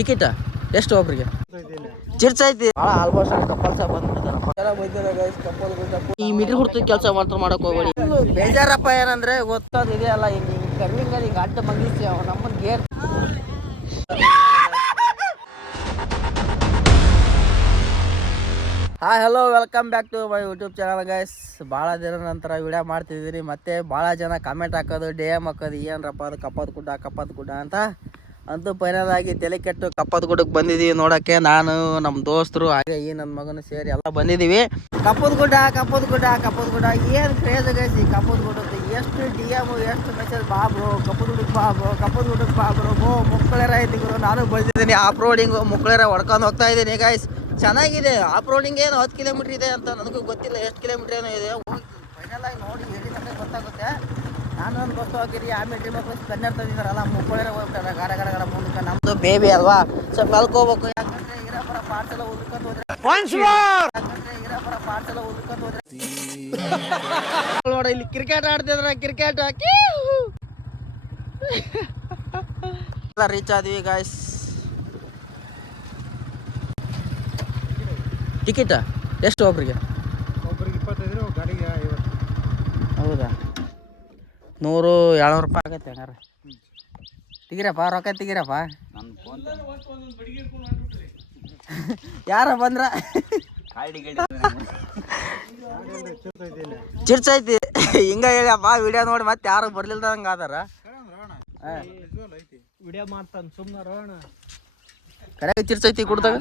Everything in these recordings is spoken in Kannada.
ಟಿಕೆಟ್ ಎಷ್ಟು ಒಬ್ರಿಗೆ. ಚಿರ್ಚ್ ಐತಿ ಆಲ್ಮೋಸ್ಟ್ ಕಪ್ಪಲ್ ಸಹ ಬಂದ್ಬಿಡ್ತಾರೆ ಈ ಮಿಡ್ರಿ ಹುಡ್ತದ ಕೆಲಸ ಮಾತ್ರ ಮಾಡಕ್ ಹೋಗ್ಬೇಡಿ. ಬೇಜಾರಪ್ಪ ಏನಂದ್ರೆ ಗೊತ್ತೋದು ಇದೆಯಲ್ಲ ಹಿಂಗೆ ಹಿಂಗೆ ಕರ್ವಿಂಗ್ ಹಿಂಗೆ ಅಡ್ಡ ಮಗಿಸಿ ಅವ ನಮ್ಮನ್ನ gear hi hello welcome back to my YouTube channel guys ಭಾಳ ದಿನ ನಂತರ ವಿಡಿಯೋ ಮಾಡ್ತಿದ್ದೀನಿ. ಮತ್ತೆ ಭಾಳ ಜನ ಕಮೆಂಟ್ ಹಾಕೋದು ಡಿ ಎಂ ಹಾಕೋದು ಏನರಪ್ಪ ಅದು ಕಪ್ಪದ ಗುಡ್ಡ ಕಪ್ಪದ ಗುಡ್ಡ ಅಂತ. ಅಂತೂ ಫೈನಲ್ ಆಗಿ ತಲೆ ಕೆಟ್ಟು ಕಪ್ಪದ ಗುಡ್ಡಕ್ಕೆ ಬಂದಿದ್ದೀವಿ ನೋಡೋಕ್ಕೆ. ನಾನು ನಮ್ಮ ದೋಸ್ತರು, ಹಾಗೆ ಈ ನನ್ನ ಮಗನು ಸೇರಿ ಎಲ್ಲ ಬಂದಿದ್ದೀವಿ ಕಪ್ಪದ ಗುಡ್ಡ ಕಪ್ಪದ ಗುಡ್ಡ ಕಪ್ಪದ ಗುಡ್ಡ. ಏನು ಕ್ರೇಜ್ ಈ ಕಪ್ಪದ ಗುಡ್ಡದ್ದು? ಎಷ್ಟು ಡಿ ಎಂ ಎಷ್ಟು ಮೆಸೇಜ್ ಬಾ ಕಪ್ಪದ ಗುಡ್ಡಕ್ಕೆ ಬಾ ಕಪ್ಪದ ಗುಡ್ಡಕ್ಕೆ ಬಾ ಬ್ರೋ ಓ ಮುಕ್ಕಳೇರ ಗುರು ನಾನು ಬಂದಿದ್ದೀನಿ. ಆಫ್ ರೋಡಿಂಗು ಮುಕ್ಕಳೇರ ಹೊಡ್ಕೊಂಡು ಹೋಗ್ತಾ ಇದ್ದೀನಿ ಗೈಸ್ ಚೆನ್ನಾಗಿದೆ. ಆಫ್ ರೋಡಿಂಗ್ ಏನು ಹತ್ತು ಕಿಲೋಮೀಟ್ರ್ ಇದೆ ಅಂತ ನನಗೂ ಗೊತ್ತಿಲ್ಲ. ಎಷ್ಟು ಕಿಲೋಮೀಟ್ರ್ ಏನೋ ಇದೆ. ಆನಂದ್ ಬಸ್ ಹೋಗಿರಿ ಆಮೇಲೆ ಡ್ರೀಮ್ ಬಸ್ ಕನ್ನಡ ತಂದಿದ್ದಾರಲ್ಲ ಮುಕ್ಕೊಳ್ಳೆ ಹೋಗ್ತಾರೆ ಗಾರ ಗಾರ ಗಾರ ಮುಂದಕ್ಕೆ ನಮ್ಮದು ಬೇಬಿ ಅಲ್ವಾ? ಸೊ ಮಲ್ಕೋಬೇಕು ಯಾಕಂದ್ರೆ ಇರಬರ ಪಾರ್ಸೆಲ್ಲ ಉದ್ಕತ್ ಹೋದ್ರೆ ಯಾಕಂದ್ರೆ ಇರಬರ ಪಾರ್ಸೆಲ್ಲ ಉದ್ಕತ್ ಹೋದ್ರೆ ನೋಡ ಇಲ್ಲಿ ಕ್ರಿಕೆಟ್ ಆಡ್ತಿದ್ರ ಕ್ರಿಕೆಟ್ ಹಾಕಿ. ರೀಚ್ ಆದ್ವಿ ಗಾಯ್ಸ್ ಟಿಕೆಟ ಎಷ್ಟು ಒಬ್ರಿಗೆ? ನೂರು ಏಳ್ನೂರು ರೂಪಾಯಿ ಆಗತ್ತೆ ಹಂಗಾರೆ. ತೆಗಿರಪ್ಪ ರೊಕ್ಕ ತೆಗಿರಪ್ಪ. ಯಾರ ಬಂದ್ರ? ಚಿರ್ಚೈತಿ. ಹಿಂಗ ಹೇಳಪ್ಪ ವಿಡಿಯೋ ನೋಡಿ ಮತ್ತೆ ಯಾರು ಬರ್ಲಿಲ್ದಂಗ ಆದಾರ. ವಿಡಿಯೋ ಮಾಡ್ತಾನೆ ಸುಮ್ಮನೆ ರೋಣ ಕರೆಯಾಗಿ ಚಿರ್ಚೈತಿ ಕುಡ್ದಾಗ?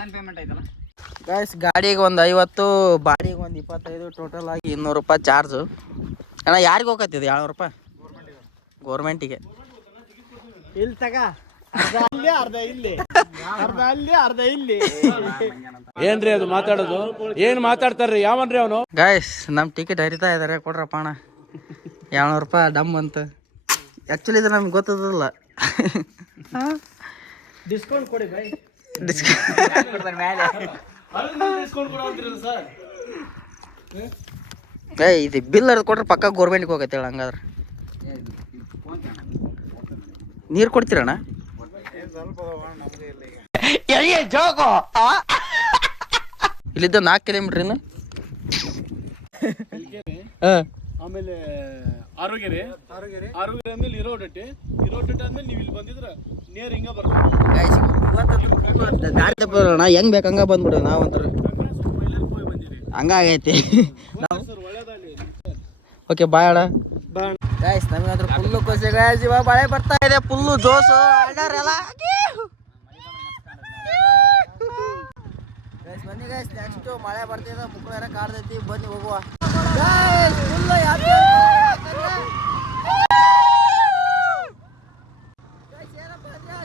ಗಾಯ್ಸ್ ಗಾಡಿಗೆ ಒಂದು ಐವತ್ತು ಬಾಡಿಗೆ ಒಂದು ಇಪ್ಪತ್ತೈದು ಟೋಟಲ್ ಆಗಿ ಇನ್ನೂರು ರೂಪಾಯಿ ಚಾರ್ಜು ಅಣ್ಣ ಯಾರಿಗೆ ಹೋಗತ್ತಿದೆ ಏಳ್ನೂರು ರೂಪಾಯಿ? ಗೋರ್ಮೆಂಟಿಗೆ. ಇಲ್ಲಿ ತಗ. ಅರ್ಧ ಅಲ್ಲಿ ಅರ್ಧ ಇಲ್ಲಿ. ಅರ್ಧ ಅಲ್ಲಿ ಅರ್ಧ ಇಲ್ಲಿ. ಏನ್ರಿ ಅದು ಮಾತಾಡೋದು? ಏನ್ ಮಾತಾಡ್ತಾರ್ರಿ? ಯಾವನ್ರಿ ಅವನು? ಗಾಯ್ಸ್ ನಮ್ ಟಿಕೆಟ್ ಹರಿತಾ ಇದ್ದಾರೆ ಕೊಡ್ರಪ್ಪ ಅಣ್ಣ. ಏಳ್ನೂರು ರೂಪಾಯಿ ಡಮ್ ಅಂತ. ಆ್ಯಕ್ಚುಲಿ ಇದು ನಮ್ಗೆ ಗೊತ್ತದಿಲ್ಲ. ಡಿಸ್ಕೌಂಟ್ ಕೊಡಿ ಬೈ. ಡಿಸ್ಕೌಂಟ್ ಇದು ಬಿಲ್ ಅದು ಕೊಟ್ರೆ ಪಕ್ಕ ಗೋರ್ಮೆಂಟ್ಗೆ ಹೋಗತ್ತೆ ಹೇಳ ಹಂಗಾದ್ರೆ. ನೀರು ಕೊಡ್ತೀರಣ್ಣ? ಸ್ವಲ್ಪ ನಮ್ಗೆ ಇಲ್ಲ ಈಗ ಇಲ್ಲಿದ್ದ ನಾಲ್ಕು ಕಿಲೋಮೀಟ್ರ್ ಇನ್ನು? ಆಮೇಲೆ ಆರೋಗ್ಯರಿ? ಆರೋಗ್ಯ ರೀ ಆರೋಗ್ಯ ಆದ್ಮೇಲೆ ಇರೋಡಟ್ಟಿ ಇರೋಡಟ್ಟಿ ಆದ್ಮೇಲೆ ನೀವು ಇಲ್ಲಿ ಬಂದಿದ್ರ ನೇರ್ ಹಿಂಗ ಬರ್ತದೆ. ದಾರಿ ಅಣ್ಣ ಹೆಂಗ್ ಬೇಕು ಹಂಗ ಬಂದ್ಬಿಡು ನಾವಂತರ ಹಂಗಾಗೈತಿ ಓಕೆ ಬಾಯ್ ಅಣ್ಣ. ಗಾಯ್ಸ್ ನಮಗಂದ್ರೆ ಫುಲ್ಲು ಖುಷಿ. ಗಾಯ್ಸ್ ಇವಾಗ ಮಳೆ ಬರ್ತಾ ಇದೆ ಫುಲ್ಲು ಜೋಸು ಆರ್ಡರ್ ಎಲ್ಲ ಗೈಸ್ ಬನ್ನಿ ಗೈಸ್ ನೆಕ್ಸ್ಟ್ ಮಳೆ ಬರ್ತಿದೆ ಮುಕ್ಕಳೆಲ್ಲ ಕಾಡ್ದೈತಿ ಬನ್ನಿ ಹೋಗುವ. ಗೈಸ್ ಫುಲ್ಲು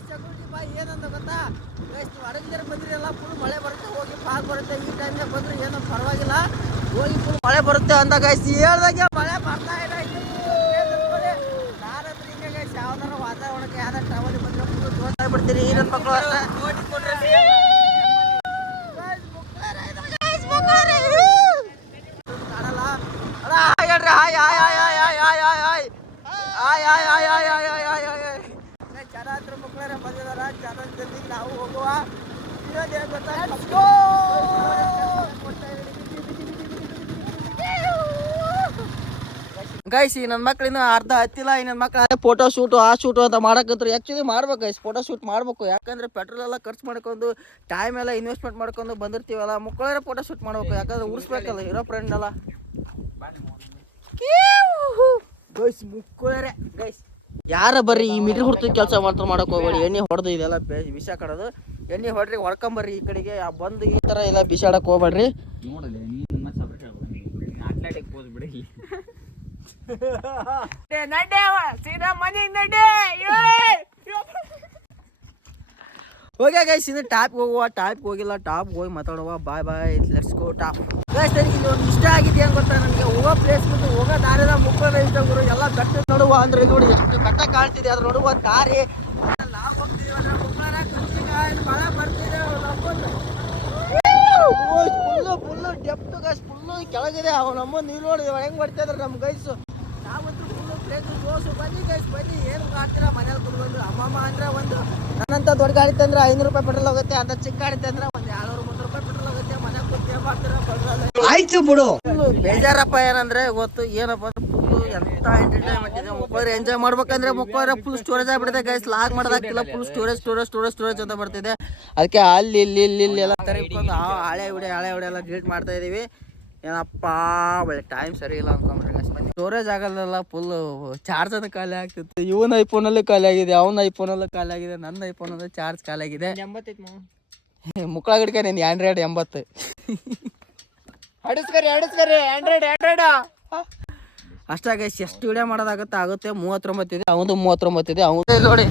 ಸೆಕ್ಯೂರಿಟಿ ಬಾಯ್ ಏನಂತ ಗೊತ್ತಾ? ಗೈಸ್ ನೀವು ಬಂದಿರಲ್ಲ ಫುಲ್ ಮಳೆ ಬರುತ್ತೆ, ಹೋಗಿ ಪಾಕ್ ಬರುತ್ತೆ, ಈ ಟೈಮ್ನಾಗ ಬಂದ್ರೆ ಏನೋ ಪರವಾಗಿಲ್ಲ. ಹೋಗಿ ಫುಲ್ ಮಳೆ ಬರುತ್ತೆ ಅಂತ ಗೈಸ್ ಹೇಳ್ದಾಗೆ ಮಳೆ ಬರ್ತಾ ಇದೆ ಆದಷ್ಟು ಅವಧಿ ಬಂದ್ರೆ ಮುಂದೆ ದೋಷ ಆಗ್ಬಿಡ್ತೀರಿ. ನನ್ನ ಮಕ್ಕಳು ಅಷ್ಟೇ ಗೈಸ್ ಈ ನನ್ನ ಮಕ್ಳು ಅರ್ಧ ಹತ್ತಿಲ್ಲ, ಈ ನನ್ನ ಫೋಟೋ ಶೂಟು ಆ ಶೂಟು ಅಂತ ಮಾಡಕಂತ್ರು. ಆ್ಯಕ್ಚುಲಿ ಮಾಡ್ಬೇಕು ಗೈಸ್ ಫೋಟೋ ಶೂಟ್ ಮಾಡ್ಬೇಕು. ಯಾಕಂದ್ರೆ ಪೆಟ್ರೋಲ್ ಎಲ್ಲ ಖರ್ಚು ಮಾಡ್ಕೊಂಡು ಟೈಮ್ ಎಲ್ಲ ಇನ್ವೆಸ್ಟ್ಮೆಂಟ್ ಮಾಡ್ಕೊಂಡು ಬಂದಿರ್ತೀವಲ್ಲ ಮಕ್ಕಳೇ ಫೋಟೋ ಶೂಟ್ ಮಾಡ್ಬೇಕು, ಯಾಕಂದ್ರೆ ಉಳಿಸ್ಬೇಕಲ್ಲ ಇರೋ ಫ್ರೆಂಡ್ ಅಲ್ಲ ಗೈಸ್ ಮುಕ್ಕಳರೆ ಗೈಸ್ ಯಾರ ಬರ್ರಿ, ಈ ಮಿಡ್ರಿ ಹುಡ್ತದ ಕೆಲಸ ಮಾತ್ರ ಮಾಡಕ್ ಹೋಗ್ಬೇಡಿ. ಎಣ್ಣೆ ಹೊಡೆದು ಇದೆಲ್ಲ ಬೆ- ವಿಷ ಕಡೋದು. ಎಣ್ಣೆ ಹೊಡ್ರಿ, ಹೊಡ್ಕೊಂಬರ್ರಿ ಈ ಕಡೆಗೆ. ಬಂದು ಈ ತರ ಎಲ್ಲ ಬಿಸಾಡಕ್ ಹೋಗ್ಬೇಡ್ರಿ. ಓಕೆ ಗೈಸ್ ಇನ್ನು ಟಾಪ್ ಹೋಗುವ ಟಾಪ್ ಹೋಗಿಲ್ಲ ಟಾಪ್ ಹೋಗಿ ಮಾತಾಡುವ. Bye bye let's go top guys ನನಗೆ ಇದು ಒಂದು ಇಷ್ಟ ಆಗಿದೆ ಏನು ಗೊತ್ತಾ ನನಗೆ ಹೋಗೋ ಪ್ಲೇಸ್ ಬಿಟ್ಟು ಹೋಗೋ ದಾರಿದ ಮುಕ್ಕಳ ಇಷ್ಟ ಗುರು, ಎಲ್ಲ ಬೆಟ್ಟ ನೋಡುವ ಅಂದ್ರೆ ನೋಡಿ ಎಷ್ಟು ಬೆಟ್ಟ ಕಾಣ್ತಿದೆ, ಅದ್ರ ನೋಡುವ ದಾರಿ. ನಾವು ಹೋಗ್ತೀವಿ ಮುಕ್ಕಳ ಕೃಷಿಕಾಯಿ ಮಳೆ ಬರ್ತಿದೆ full full depth guys full ಕೆಳಗಿದೆ. ಅವ ನಮ್ಮ ನೀರು ನೋಡಿ ಹೆಂಗ್ ಬರ್ತಿದ್ರೆ ನಮ್ಮ ಗೈಸು ನಾವಂತೂ ಫುಲ್ಲು ಬನ್ನಿ ಗೈಸ್ ಬನ್ನಿ. ಏನು ಮಾಡ್ತೀರಾ? ಮನೇಲಿ ಕುತ್ಕೊಂಡು ಅಮ್ಮಮ್ಮ ಅಂದ್ರೆ ಒಂದು ನನ್ನಂತ ದೊಡ್ಡ ಗಾಡಿ ತಂದ್ರೆ ಐನೂರು ರೂಪಾಯಿ ಪೆಟ್ರೋಲ್ ಹೋಗುತ್ತೆ ಅಂತ ಚಿಕ್ಕ ಗಾಡಿ ತಂದ್ರೆ ಒಂದು ಎರಡು ಮುನ್ನೂರು ರೂಪಾಯಿ ಪೆಟ್ರೋಲ್ ಹೋಗುತ್ತೆ. ಮನೆ ಕೂತ್ ಏನ್ ಮಾಡ್ತೀರಾ? ಪೆಟ್ರೋಲ್ ಆಯ್ತು ಬಿಡು. ಬೇಜಾರಪ್ಪ ಏನಂದ್ರೆ ಗೊತ್ತು ಏನಪ್ಪ ಅಂದ್ರೆ ಫುಲ್ ಎಂತ ಎಂಟರ್ಟೈನ್ಮೆಂಟ್ ಇದೆ. ಮಕ್ಕಳು ಎಂಜಾಯ್ ಮಾಡ್ಬೇಕಂದ್ರೆ ಮಕ್ಕಳು ಫುಲ್ ಸ್ಟೋರೇಜ್ ಆಗ್ಬಿಟ್ಟಿದೆ guys log ಮಾಡೋದಾಗ್ತಿಲ್ಲ full storage storage storage storage ಅಂತ ಬರ್ತಿದೆ. ಅದಕ್ಕೆ ಅಲ್ಲಿ ಇಲ್ಲಿ ಇಲ್ಲಿ ಇಲ್ಲಿ ಎಲ್ಲ ತರಿಕೊಂಡು ಆ ಹಳೆ ವಿಡಿಯೋ ಹಳೆ ವಿಡಿಯೋ ಎಲ್ಲ ಡಿಲೀಟ್ ಮಾಡ್ತಾ ಇದೀವಿ. ಏನಪ್ಪ ಒಳ್ಳೆ ಟೈಮ್ ಸರಿ ಇಲ್ಲ ಅನ್ಕೊಂಡ್ರೆ ಸ್ಟೋರೇಜ್ ಆಗಲ್ಲ ಫುಲ್ ಚಾರ್ಜ್ ಅದು ಖಾಲಿ ಆಗ್ತಿತ್ತು. ಇವನ್ ಐಫೋನಲ್ಲಿ ಖಾಲಿ ಆಗಿದೆ ಅವನ ಐಫೋನಲ್ಲೂ ಖಾಲಿ ಆಗಿದೆ ನನ್ನ ಐಫೋನಲ್ಲಿ ಚಾರ್ಜ್ ಖಾಲಿ ಆಗಿದೆ. ಮುಕ್ಕಳ ಗಿಡಕ್ಕೆ ನೀನು ಆಂಡ್ರಾಯ್ಡ್ ಎಂಬತ್ತು. ಹಡಿಸ್ಕರಿ ಆಂಡ್ರಾಯ್ಡ್ ಆಂಡ್ರಾಯ್ಡ್ ಅಷ್ಟಾಗ ಎಷ್ಟು ವಿಡಿಯೋ ಮಾಡೋದಾಗುತ್ತೆ ಆಗುತ್ತೆ ಮೂವತ್ತೊಂಬತ್ತು ಇದೆ ಅವನು ಮೂವತ್ತೊಂಬತ್ತು ಇದೆ ಅವನು ನೋಡಿ.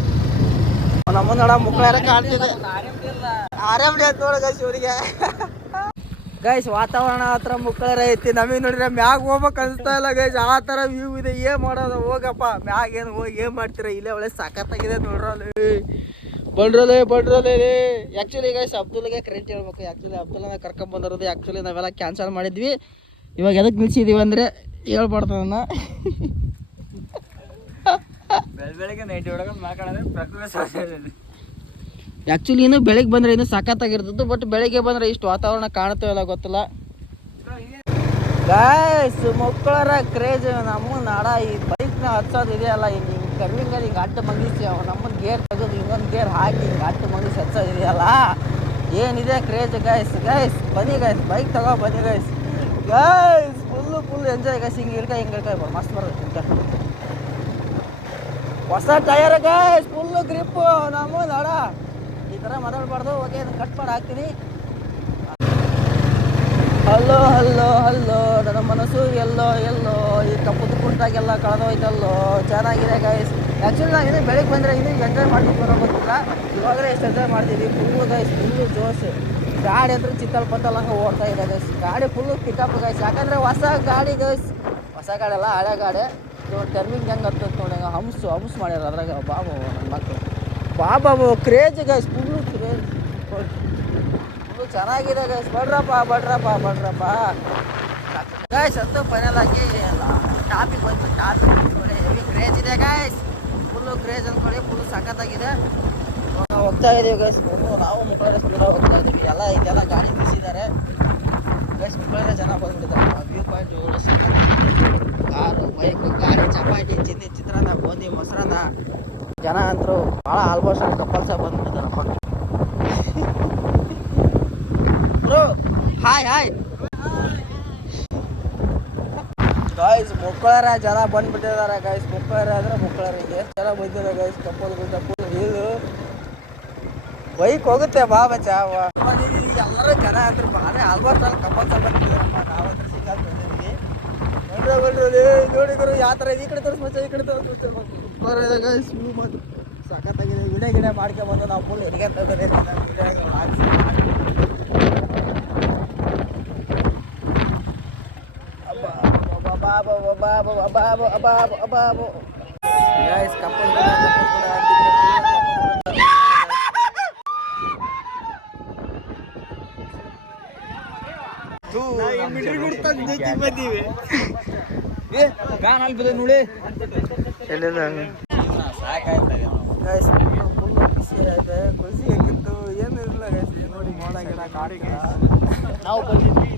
ನಮ್ಮ ನೋಡ ಮುಕ್ಕಳ ಕಾಣ್ತಿದೆ. ಆರಾಮ್ ನೋಡ ಗೈಸ್ ಇವರಿಗೆ. ಗೈಸ್ ವಾತಾವರಣ ಹತ್ರ ಮುಕ್ಕಳರ ಐತಿ. ನಮಗೆ ನೋಡಿದ್ರೆ ಮ್ಯಾಗ ಹೋಗ್ಬೇಕು ಅನ್ಸ್ತಾ ಇಲ್ಲ ಗೈಸ್ ಆ ಥರ ವ್ಯೂ ಇದೆ. ಏನು ಮಾಡೋದು? ಹೋಗಪ್ಪ. ಮ್ಯಾಗ ಏನು ಹೋಗಿ ಏನು ಮಾಡ್ತೀರ? ಇಲ್ಲೇ ಒಳ್ಳೆ ಸಖತ್ತಾಗಿದೆ ನೋಡ್ರಲ್ಲಿ. ಬಂಡ್ರಲ್ಲೇ ಬಂಡ್ರಲ್ಲೇ ಆ್ಯಕ್ಚುಲಿ ಗೈಸ್ ಅಬ್ದುಲ್ಗೆ ಕರೆಂಟ್ ಹೇಳ್ಬೇಕು. ಆ್ಯಕ್ಚುಲಿ ಅಬ್ದುಲ್ನ ಕರ್ಕೊಂಡು ಬಂದಿರೋದು. ಆ್ಯಕ್ಚುಲಿ ನಾವೆಲ್ಲ ಕ್ಯಾನ್ಸಲ್ ಮಾಡಿದ್ವಿ. ಇವಾಗ ಎದಕ್ಕೆ ನಿಲ್ಸಿದೀವಿ ಅಂದರೆ ಹೇಳ್ಬಾರ್ದು ನನ್ನ. ಬೆಳಗ್ಗೆ ನೈಟ್ ಒಳಗೆ ಮಾತಾಡೋದು ಪ್ರಕೃತಿ ಆ್ಯಕ್ಚುಲಿ ಇನ್ನು ಬೆಳಗ್ಗೆ ಬಂದರೆ ಇನ್ನೂ ಸಖತ್ತಾಗಿರ್ತಿತ್ತು ಬಟ್ ಬೆಳಿಗ್ಗೆ ಬಂದರೆ ಇಷ್ಟು ವಾತಾವರಣ ಕಾಣ್ತೇವಲ್ಲ ಗೊತ್ತಿಲ್ಲ? ಗಾಯ್ಸ್ ಮಕ್ಕಳರ ಕ್ರೇಜ್ ನಮ್ಮ ನಾಡ ಈ ಬೈಕ್ನ ಹಚ್ಚೋದು ಇದೆಯಲ್ಲ ಹಿಂಗೆ ಹಿಂಗೆ ಕರ್ವಿಂಗಲ್ಲಿ ಹಿಂಗೆ ಅಡ್ಡ ಮಗಿಸಿ, ಅವ ನಮ್ಮ ಗೇರ್ ತೆಗೆದು ಇನ್ನೊಂದು ಗೇರ್ ಹಾಕಿ ಹಿಂಗೆ ಅಡ್ಡ ಮಗಿಸಿ ಹಚ್ಚೋದು ಇದೆಯಲ್ಲ? ಏನಿದೆ ಕ್ರೇಜ್ ಗಾಯ್ಸ್ ಗಾಯ್ಸ್ ಬನ್ನಿ ಗಾಯ್ಸ್ ಬೈಕ್ ತಗೋ, ಬನ್ನಿ guys guys full full enjoy guys ಹಿಂಗೆ ಇಳ್ಕ ಹಿಂಗೆ ಇಳ್ಕ. ಮಸ್ತ್ ಬರ್ತದೆ ಹೊಸ ಟಯರ್ ಗಾಯ್ಸ್ ಫುಲ್ಲು ಗ್ರಿಪ್ಪು ನಮ್ಮ ನಾಡ. ಥರ ಮಾತಾಡಬಾರ್ದು ಓಕೆ ಕಟ್ ಮಾಡಿ ಹಾಕ್ತೀನಿ. ಅಲ್ಲೋ ಅಲ್ಲೋ ಹಲ್ಲೋ, ನನ್ನ ಮನಸ್ಸು ಎಲ್ಲೋ ಎಲ್ಲೋ, ಈ ತಪ್ಪು ಕುಂಟಾಗೆಲ್ಲ ಕಳೆದೋಯ್ತಲ್ಲೋ. ಚೆನ್ನಾಗಿದೆ ಗೈಸ್ ಆ್ಯಕ್ಚುಲಿ ನಾನು ಇನ್ನೂ ಬೆಳಗ್ಗೆ ಬಂದರೆ ಇನ್ನೂ ಎಂಜಾಯ್ ಮಾಡ್ಬೇಕು ಬರೋ ಗೊತ್ತಿಲ್ಲ. ಇವಾಗಲೇ ಎಷ್ಟು ಎಂಜಾಯ್ ಮಾಡ್ತೀವಿ ಫುಲ್ಲು ಗೈಸ್ ಫುಲ್ಲು ಜೋಸ್ ಗಾಡಿ ಅಂದ್ರೆ ಚಿತ್ತಲ್ ಪತ್ತಲ್ ಹಂಗೆ ಓಡ್ತಾ ಇದೆ ಗೈಸ್ ಗಾಡಿ ಫುಲ್ಲು ಪಿಕಪ್ ಗೈಸ್ ಯಾಕಂದರೆ ಹೊಸ ಗಾಡಿ ಗೈಸ್ ಹೊಸ ಗಾಡಿ ಅಲ್ಲ, ಹಳೆ ಗಾಡಿ. ಟರ್ಮಿಂಗ್ ಹೆಂಗೆ ಹತ್ತದ ನೋಡಿ ಹಂಸು ಹಂಸು ಮಾಡ್ಯಾರ ಅದ್ರಾಗ ಬಾಬು ನನ್ನ ಮಕ್ಕಳು ಬಾಬಾಬು craze guys full craze full ಚೆನ್ನಾಗಿದೆ ಗೈಸ್ ಬಡ್ರಪ್ಪ ಬಡ್ರಪ್ಪ ಬಡ್ರಪ್ಪ. ಗೈಸ್ ಅಂತೂ ಫೈನಲ್ ಆಗಿ ಟಾಪಿಕ್ ಬಂತು ಹೆವಿ ಕ್ರೇಜ್ ಇದೆ ಗೈಸ್ ಫುಲ್ಲು ಕ್ರೇಜ್ ಅಂದ್ಕೊಳ್ಳಿ ಫುಲ್ಲು ಸಖತ್ತಾಗಿದೆ. ಹೋಗ್ತಾ ಇದೀವಿ ಗೈಸ್ ನಾವು ಮುಕ್ಕಳ ಸ್ಕೂಲ ಹೋಗ್ತಾ ಇದೀವಿ. ಎಲ್ಲ ಇದೆಲ್ಲ ಗಾಡಿ ಬಿಸಿದ್ದಾರೆ ಗೈಸ್ ಮುಕ್ಕಳ ಜನ ಬಂದ್ಬಿಟ್ಟಿದ್ದಾರೆ. ವ್ಯೂ ಪಾಯಿಂಟ್ ಕಾರು ಬೈಕು ಗಾಡಿ ಚಪಾಟಿ ಚಿನ್ನಿ, ಚಿತ್ರಾನ್ನ, ಗೋಧಿ, ಮೊಸರನ್ನ. ಜನ ಅಂತರೂ ಭಾಳ ಆಲ್ಮೋಸ್ಟ್ ಕಪ್ಪಲ್ಸ ಬಂದ್ಬಿಟ್ಟಿದ್ದಾರಪ್ಪ ಬ್ರೋ ಹಾಯ್ ಹಾಯ್ ಗಾಯ್ಸ್ ಮುಕ್ಕಳರ ಜನ ಬಂದ್ಬಿಟ್ಟಿದ್ದಾರೆ ಗಾಯ್ಸ್ ಮುಕ್ಕಳಾರ ಅಂದ್ರೆ ಮಕ್ಕಳರಿಗೆ. ಎಷ್ಟು ಜನ ಬಂದಿದ್ದಾರೆ ಗಾಯ್ಸ್ ಕಪ್ಪಲ್ ಗುಡ್ಡ ಫುಲ್ ಇದು ಬೈಕ್ ಹೋಗುತ್ತೆ ಬಾ ಬಚ್ಚ ಎಲ್ಲರೂ ಜನ ಅಂದ್ರೆ ಭಾಳ ಆಲ್ಮೋಸ್ಟ್ ಅಲ್ಲಿ ಕಪ್ಪಲ್ಸ ನಾವು ನೋಡ್ರಿ ಬನ್ರಿ ನೋಡಿದ್ರು ಯಾವ ಥರ ಈ ಕಡೆ ತೋರಿಸ್ಬೇಕು ಈ ಕಡೆ ತೋರಿಸ್ಮಚ್ಚ ಗಾಯ್ಸ್ ವ್ಯೂ ಮಾತ್ರ ಸಖತ್ತಾಗಿದೆ ಗಿಡ ಗಿಡ ಮಾಡ್ಕೊಂಬಂದು ನಾವು ಫುಲ್ ಹಿಡಿಗೆ ತಂದ್ರೆ Guys, kapal ko na, kapal ko na. Hindi ko na kapal ko na. ಬಂದೀವಿ Guys, full ಖುಷಿ ಆಯ್ತು ಖುಷಿ ಆಗಿತ್ತು ಏನು ನೋಡಿ ಮೋಡ ಗಿಡ ಕಾಡಿಗೆ. ನಾವು ಬಂದಿದ್ವಿ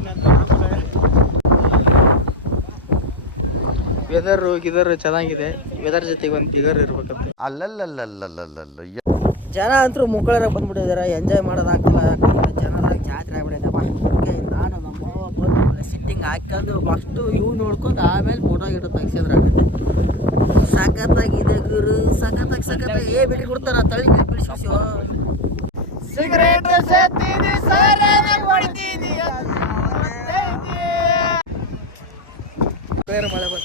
ವೆದರ್ ಗಿದರ್ ಚೆನ್ನಾಗಿದೆ. ವೆದರ್ ಜೊತೆಗೆ ಒಂದು ಫಿಗರ್ ಇರ್ಬೇಕಂತ. ಅಲ್ಲಲ್ಲಲ್ಲಲ್ಲಲ್ಲಲ್ಲ. ಜನ ಅಂತೂ ಮುಕ್ಕಳರ ಬಂದ್ಬಿಟ್ಟಿದ್ದಾರೆ ಎಂಜಾಯ್ ಮಾಡೋದಾಗ್ತಿಲ್ಲ ಯಾಕಂದ್ರೆ ಜನದಾಗ ಜಾತ್ರೆ ಆಗ್ಬಿಟ್ಟಿದೆಪ್ಪ ಅದಕ್ಕೆ ನಾನು ನಮ್ಮ ಅವ್ವ ಬಂದು ಸಿಟ್ಟಿಂಗ್ ಹಾಕೊಂಡು ಫಸ್ಟು ಇವು ನೋಡ್ಕೊಂಡು ಆಮೇಲೆ ಫೋಟೋ ಗಿಟೋ ತೆಗ್ಸಿದ್ರಾಗುತ್ತೆ. ಸಖತ್ತಾಗಿದೆ ಗುರು. ಸಖತ್ತಾಗಿ ಸಖತ್ತಾಗಿ ಏ ಬಿಟ್ಟು ಕೊಡ್ತಾರ ತಳಿ ಬಿಡಿಸಿ ಸಿಗರೇಟ್ ಸೇತೀನಿ ಸಾರಾನ ಕೊಡ್ತೀನಿ ಬೇರೆ ಮಳೆ ಬರ್ತದೆ